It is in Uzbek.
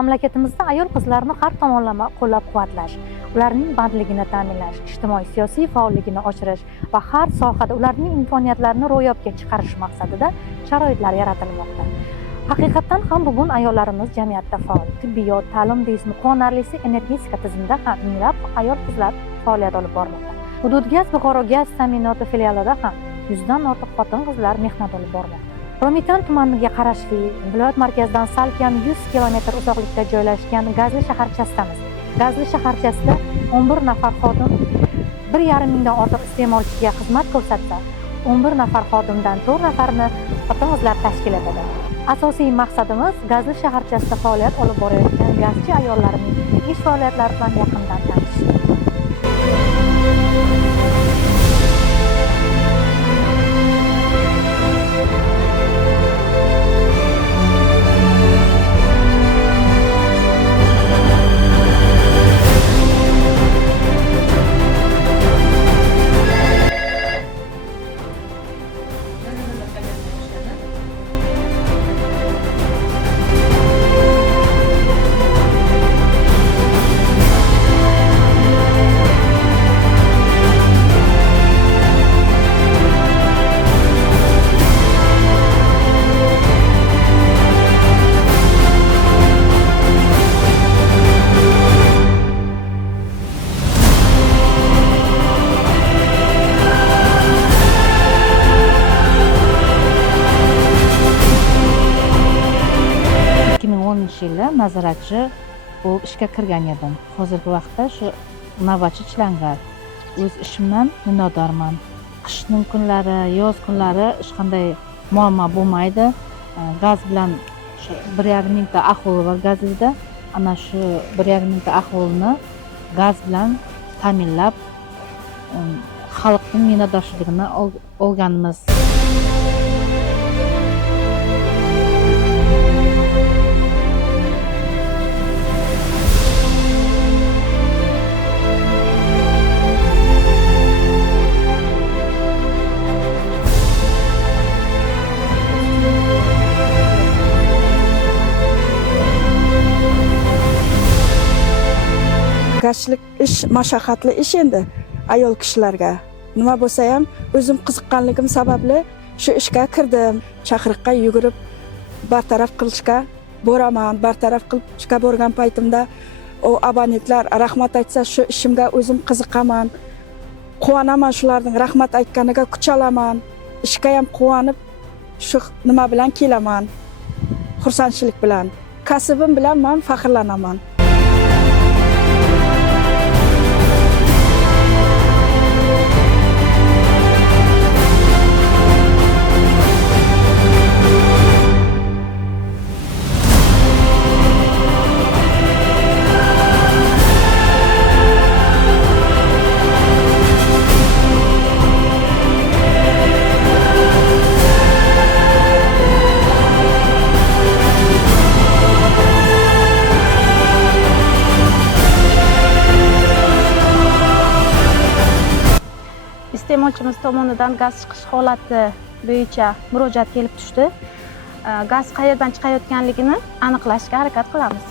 Mamlakatimizda ayol qizlarni har tomonlama qo'llab-quvvatlash, ularning bandligini ta'minlash, ijtimoiy-siyosiy faolligini oshirish va har sohada ularning imkoniyatlarini ro'yobga chiqarish maqsadida sharoitlar yaratilmoqda. Haqiqatan ham bugun ayollarimiz jamiyatda faol, tibbiyot, ta'lim deyizmi, quvonarlisi energetika tizimida ham minglab ayol qizlar faoliyat olib bormoqda. Hududgaz Buxoro gaz ta'minoti filialida ham 100 dan ortiq xotin-qizlar mehnat olib bormoqda. Romitan tumaniga qarashli, viloyat markazidan salkam 100 kilometr uzoqlikda joylashgan Gazli shaharchasidamiz. Gazli shaharchasida 11 nafar xodim 1,5 mingdan ortiq iste'molchiga xizmat ko'rsatsa, 11 nafar xodimdan 4 nafarini xotin-qizlar tashkil etadi. Asosiy maqsadimiz Gazli shaharchasida faoliyat olib borayotgan gazchi ayollarning ish faoliyatlari bilan yaqindan tanishish. Yili nazoratchi bo'lib ishga kirgan edim. Hozirgi vaqtda shu navbatchi ishlangan. O'z ishimdan minnatdorman. Qishning kunlari, yoz kunlari hech qanday muammo bo'lmaydi. Gaz bilan 1,5 mingta aholi bor Gazlida. Ana shu 1,5 mingta aholini gaz bilan ta'minlab, xalqning minnatdorchiligini olganmiz. Gazchilik ish mashaqqatli ish endi ayol kishilarga. Nima bo'lsa ham o'zim qiziqqanligim sababli shu ishga kirdim. Chaqiriqqa yugurib bartaraf qilishga boraman. Bartaraf qilishga borgan paytimda o abonentlar rahmat aytsa shu ishimga o'zim qiziqaman. Quvonaman shularning rahmat aytganiga kuch olaman. Ishga ham quvonib shu nima bilan kelaman. Xursandchilik bilan. Kasbim bilan men faxrlanaman. Iste'molchimiz tomonidan gaz chiqish holati bo'yicha murojaat kelib tushdi. Gaz qayerdan chiqayotganligini aniqlashga harakat qilamiz.